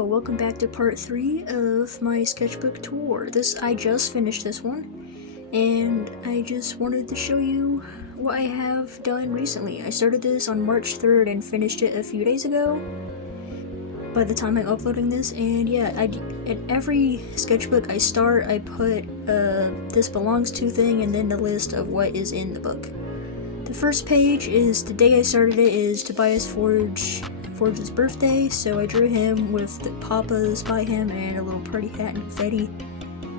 Hello, welcome back to part 3 of my sketchbook tour. I just finished this one, and I just wanted to show you what I have done recently. I started this on March 3rd and finished it a few days ago by the time I'm uploading this, and yeah, at every sketchbook I start, I put this belongs to thing and then the list of what is in the book. The first page is the day I started it is Tobias Forge's birthday, so I drew him with the papas by him and a little party hat and confetti.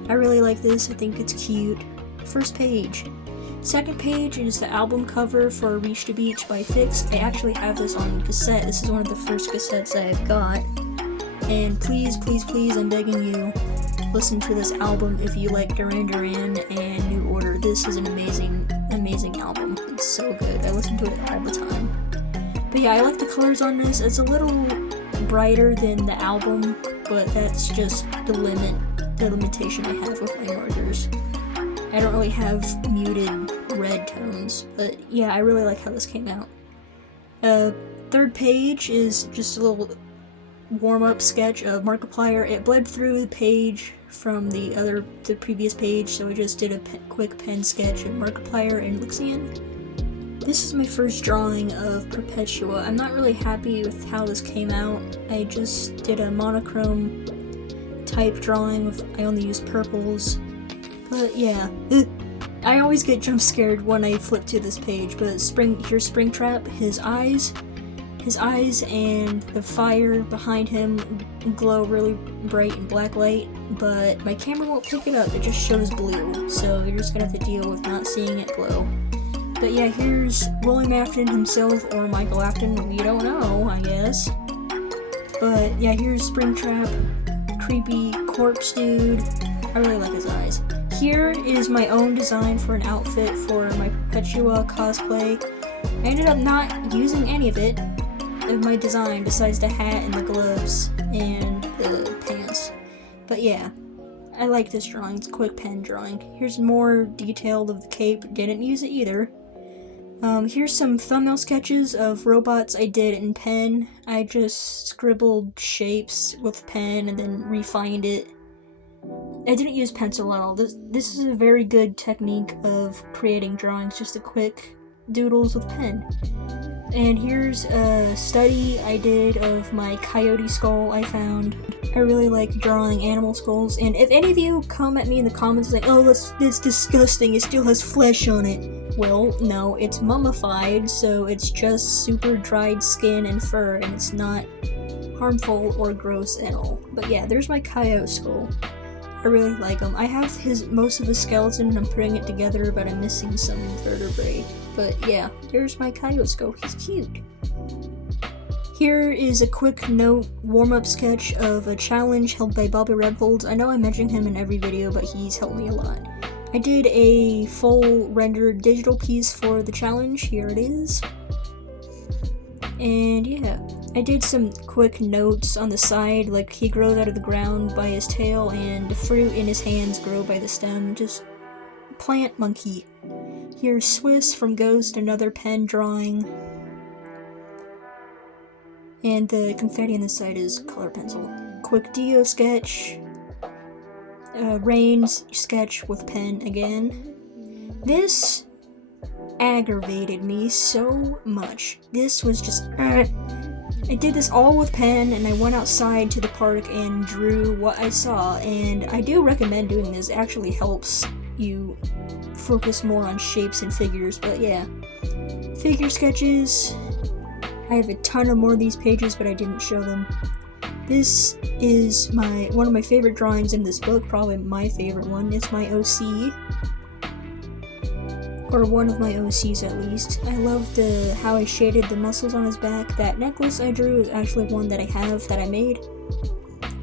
I really like this, I think it's cute. First page. Second page is the album cover for Reach the Beach by Fix. I actually have this on cassette. This is one of the first cassettes I've got. And please, please, please, I'm begging you, listen to this album if you like Duran Duran and New Order. This is an amazing, amazing album. It's so good. I listen to it all the time. But yeah, I like the colors on this. It's a little brighter than the album, but that's just the limitation I have with my markers. I don't really have muted red tones, but yeah, I really like how this came out. Third page is just a little warm-up sketch of Markiplier. It bled through the page from the previous page, so I just did a quick pen sketch of Markiplier and Luxian. This is my first drawing of Perpetua. I'm not really happy with how this came out. I just did a monochrome type drawing I only used purples. But yeah, I always get jump scared when I flip to this page, but here's Springtrap. His eyes and the fire behind him glow really bright in black light, but my camera won't pick it up, it just shows blue, so you're just gonna have to deal with not seeing it glow. But yeah, here's William Afton himself, or Michael Afton, we don't know, I guess. But yeah, here's Springtrap, creepy corpse dude. I really like his eyes. Here is my own design for an outfit for my Perpetua cosplay. I ended up not using any of it, of my design, besides the hat and the gloves and the pants. But yeah, I like this drawing. It's a quick pen drawing. Here's more detailed of the cape. Didn't use it either. Here's some thumbnail sketches of robots I did in pen. I just scribbled shapes with pen and then refined it. I didn't use pencil at all. This is a very good technique of creating drawings, just a quick doodles with pen. And here's a study I did of my coyote skull I found. I really like drawing animal skulls, and if any of you come at me in the comments like, oh, that's disgusting, it still has flesh on it. Well, no, it's mummified, so it's just super dried skin and fur, and it's not harmful or gross at all. But yeah, there's my coyote skull. I really like him. I have most of his skeleton and I'm putting it together, but I'm missing some vertebrae. But yeah, here's my coyote skull. He's cute. Here is a quick note warm-up sketch of a challenge held by Bobby Rebholz. I know I mention him in every video, but he's helped me a lot. I did a full rendered digital piece for the challenge. Here it is. And yeah, I did some quick notes on the side, like he grows out of the ground by his tail and the fruit in his hands grow by the stem, just plant monkey. Here's Swiss from Ghost, another pen drawing. And the confetti on the side is color pencil. Quick Dio sketch. Rain's sketch with pen again. This aggravated me so much. This was just I did this all with pen, and I went outside to the park and drew what I saw, and I do recommend doing this. It actually helps you focus more on shapes and figures. But yeah, figure sketches. I have a ton of more of these pages, but I didn't show them. This is one of my favorite drawings in this book, probably my favorite one. It's my OC. Or one of my OCs at least. I love how I shaded the muscles on his back. That necklace I drew is actually one that I have that I made.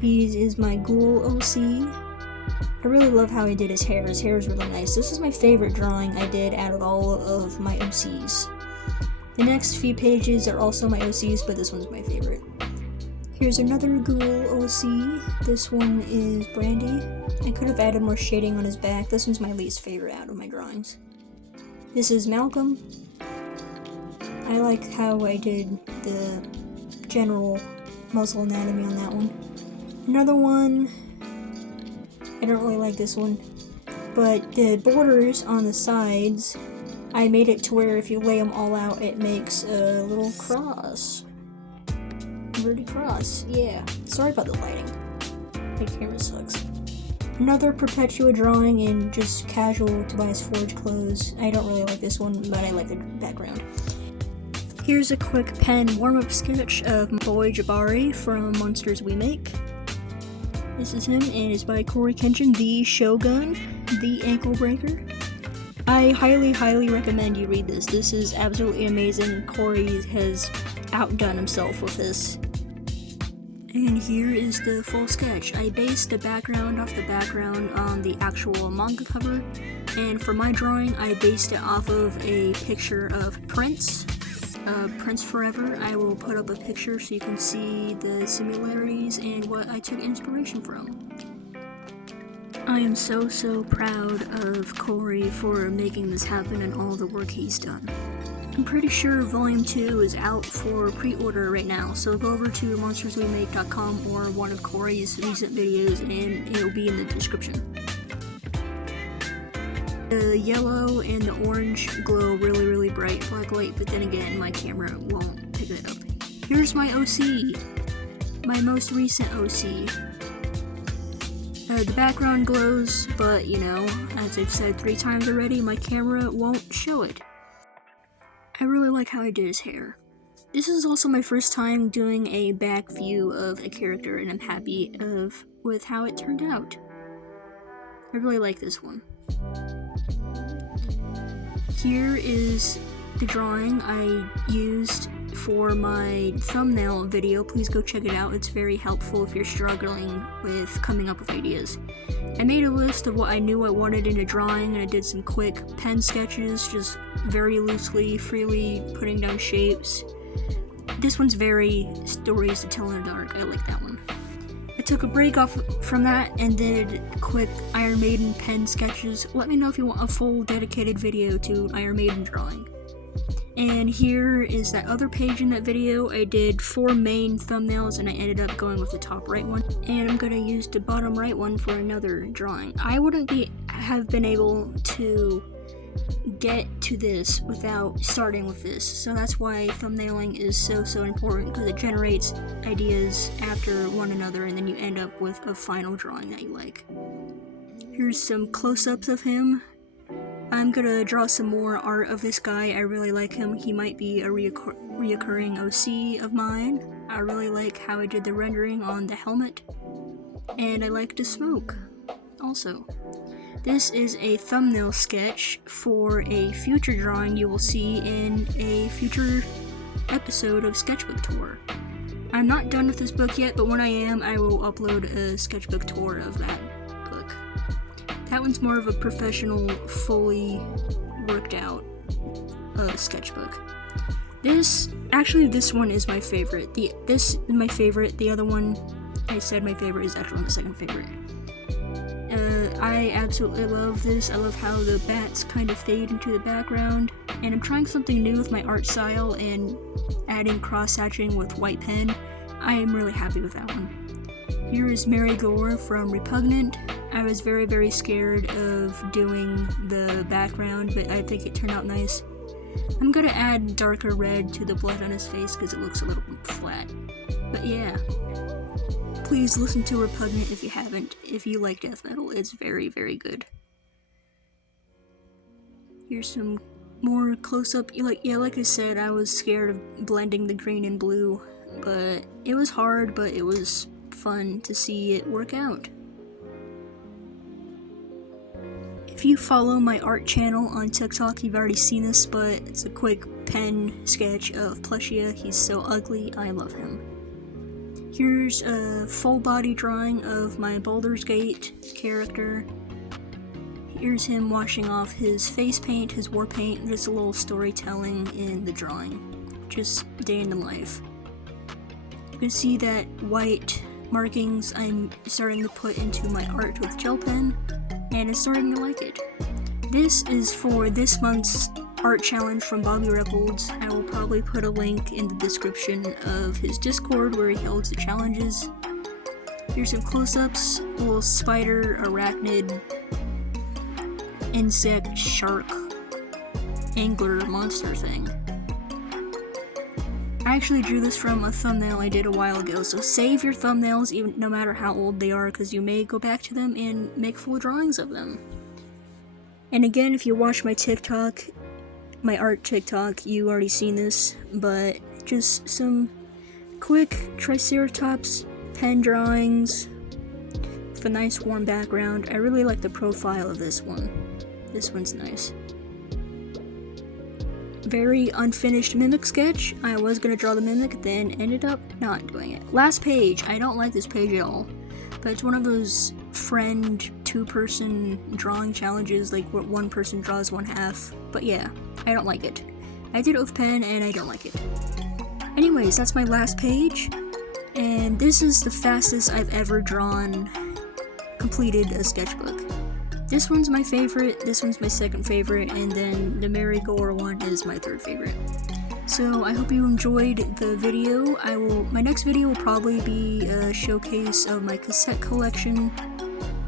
He is my ghoul OC. I really love how I did his hair. His hair is really nice. This is my favorite drawing I did out of all of my OCs. The next few pages are also my OCs, but this one's my favorite. Here's another ghoul OC. This one is Brandy. I could have added more shading on his back. This one's my least favorite out of my drawings. This is Malcolm. I like how I did the general muzzle anatomy on that one. Another one, I don't really like this one, but the borders on the sides, I made it to where if you lay them all out, it makes a little cross. Inverted cross, yeah. Sorry about the lighting. My camera sucks. Another Perpetua drawing in just casual Tobias Forge clothes. I don't really like this one, but I like the background. Here's a quick pen warm-up sketch of my boy Jabari from Monsters We Make. This is him, and it's by Corey Kenshin, the Shogun, the Ankle Breaker. I highly recommend you read this. This is absolutely amazing. Corey has outdone himself with this. And here is the full sketch. I based the background off the background on the actual manga cover, and for my drawing I based it off of a picture of Prince. Prince Forever. I will put up a picture so you can see the similarities and what I took inspiration from. I am so proud of Corey for making this happen and all the work he's done. I'm pretty sure Volume 2 is out for pre-order right now, so go over to monsterswemake.com or one of Corey's recent videos and it'll be in the description. The yellow and the orange glow really bright black light, but then again my camera won't pick it up. Here's my OC, my most recent OC. The background glows, but you know, as I've said 3 times already, my camera won't show it. I really like how I did his hair. This is also my first time doing a back view of a character, and I'm happy with how it turned out. I really like this one. Here is the drawing I used for my thumbnail video. Please go check it out. It's very helpful if you're struggling with coming up with ideas. I made a list of what I knew I wanted in a drawing, and I did some quick pen sketches, just very loosely, freely putting down shapes. This one's very stories to tell in the dark. I like that one. I took a break off from that and did quick Iron Maiden pen sketches. Let me know if you want a full dedicated video to Iron Maiden drawing. And here is that other page in that video. I did 4 main thumbnails and I ended up going with the top right one. And I'm going to use the bottom right one for another drawing. I wouldn't have been able to get to this without starting with this. So that's why thumbnailing is so important, because it generates ideas after one another and then you end up with a final drawing that you like. Here's some close-ups of him. I'm gonna draw some more art of this guy. I really like him. He might be a reoccurring OC of mine. I really like how I did the rendering on the helmet. And I like the smoke also. This is a thumbnail sketch for a future drawing you will see in a future episode of Sketchbook Tour. I'm not done with this book yet, but when I am, I will upload a sketchbook tour of that book. That one's more of a professional, fully worked out sketchbook. This one is my favorite. This is my favorite. The other one I said my favorite is actually my second favorite. I absolutely love this. I love how the bats kind of fade into the background, and I'm trying something new with my art style and adding cross-hatching with white pen. I am really happy with that one. Here is Mary Gore from Repugnant. I was very scared of doing the background, but I think it turned out nice. I'm gonna add darker red to the blood on his face because it looks a little flat. But yeah. Please listen to Repugnant if you haven't. If you like death metal, it's very good. Here's some more close-up. Like I said, I was scared of blending the green and blue, but it was hard, but it was fun to see it work out. If you follow my art channel on TikTok, you've already seen this, but it's a quick pen sketch of Plushia. He's so ugly, I love him. Here's a full body drawing of my Baldur's Gate character. Here's him washing off his face paint, his war paint. There's a little storytelling in the drawing. Just day in the life. You can see that white markings I'm starting to put into my art with gel pen, and I'm starting to like it. This is for this month's art challenge from Bobby Repolds. I will probably put a link in the description of his Discord where he holds the challenges. Here's some close-ups, little spider, arachnid, insect, shark, angler, monster thing. I actually drew this from a thumbnail I did a while ago, so save your thumbnails even no matter how old they are, because you may go back to them and make full drawings of them. And again, if you watch my TikTok, my art TikTok, you already seen this, but just some quick Triceratops pen drawings with a nice warm background. I really like the profile of this one. This one's nice. Very unfinished mimic sketch. I was gonna draw the mimic, then ended up not doing it. Last page. I don't like this page at all, but it's one of those friend two-person drawing challenges, like where one person draws one half. But yeah, I don't like it. I did it with pen and I don't like it. Anyways, that's my last page, and this is the fastest I've ever completed a sketchbook. This one's my favorite, this one's my second favorite, and then the marigold one is my third favorite. So I hope you enjoyed the video. My next video will probably be a showcase of my cassette collection,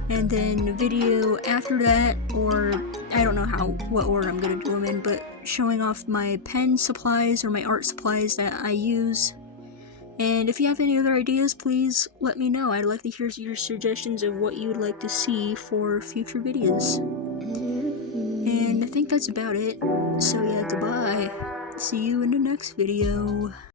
and then a video after that, or I don't know what order I'm gonna do them in, but showing off my pen supplies or my art supplies that I use. And if you have any other ideas, please let me know. I'd like to hear your suggestions of what you'd like to see for future videos. And I think that's about it. So yeah, goodbye. See you in the next video.